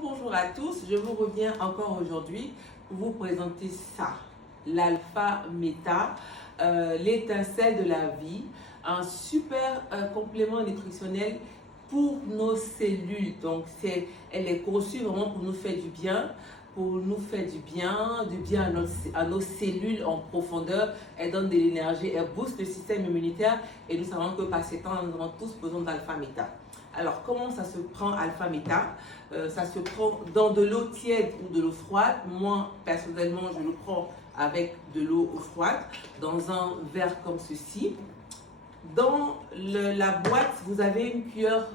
Bonjour à tous. Je vous reviens encore aujourd'hui pour vous présenter ça, l'alpha méta, l'étincelle de la vie, un super complément nutritionnel pour nos cellules. Donc, elle est conçue vraiment pour nous faire du bien, du bien à nos cellules en profondeur. Elle donne de l'énergie, elle booste le système immunitaire et nous savons que par ces temps, nous avons tous besoin d'alpha méta. Alors, comment ça se prend alpha méta? Ça se prend dans de l'eau tiède ou de l'eau froide. Moi, personnellement, je le prends avec de l'eau froide dans un verre comme ceci. Dans la boîte, vous avez une cuillère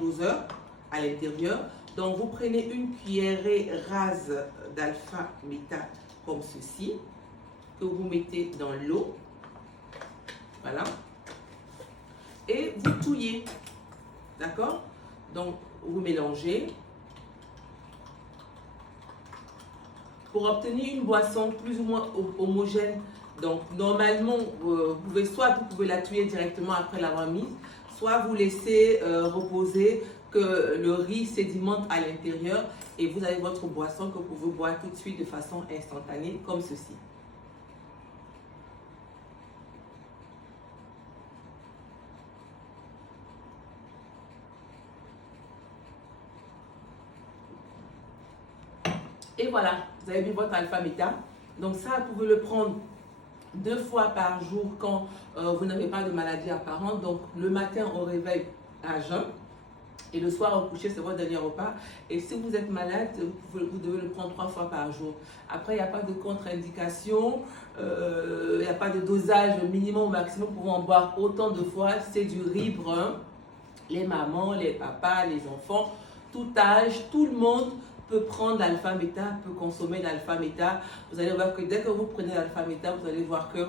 doseur à l'intérieur. Donc, vous prenez une cuillerée rase d'alpha méta comme ceci, que vous mettez dans l'eau. Voilà. Et vous touillez. D'accord? Donc, vous mélangez pour obtenir une boisson plus ou moins homogène. Donc, normalement, vous pouvez la tuer directement après l'avoir mise, soit vous laissez reposer, que le riz sédimente à l'intérieur et vous avez votre boisson que vous pouvez boire tout de suite de façon instantanée, comme ceci. Et voilà, vous avez vu votre alpha méta. Donc ça, vous pouvez le prendre 2 fois par jour quand vous n'avez pas de maladie apparente. Donc le matin au réveil à jeun et le soir au coucher, c'est votre dernier repas. Et si vous êtes malade, vous devez le prendre 3 fois par jour. Après, il n'y a pas de contre-indication, il n'y a pas de dosage minimum ou maximum. Vous pouvez en boire autant de fois. C'est du riz brun. Les mamans, les papas, les enfants, tout âge, tout le monde peut prendre l'alpha méta, peut consommer l'alpha méta. Vous allez voir que dès que vous prenez l'alpha méta, vous allez voir que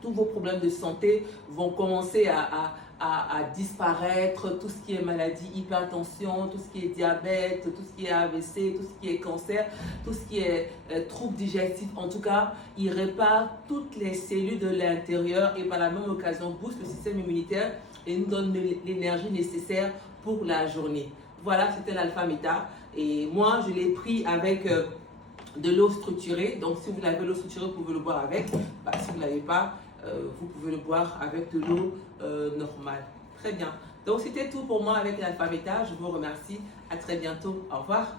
tous vos problèmes de santé vont commencer à disparaître. Tout ce qui est maladie, hypertension, tout ce qui est diabète, tout ce qui est AVC, tout ce qui est cancer, tout ce qui est troubles digestifs. En tout cas, il répare toutes les cellules de l'intérieur et par la même occasion booste le système immunitaire et nous donne l'énergie nécessaire pour la journée. Voilà, c'était l'alpha méta. Et moi, je l'ai pris avec de l'eau structurée. Donc, si vous avez l'eau structurée, vous pouvez le boire avec. Si vous ne l'avez pas, vous pouvez le boire avec de l'eau normale. Très bien. Donc, c'était tout pour moi avec l'alpha méta. Je vous remercie. À très bientôt. Au revoir.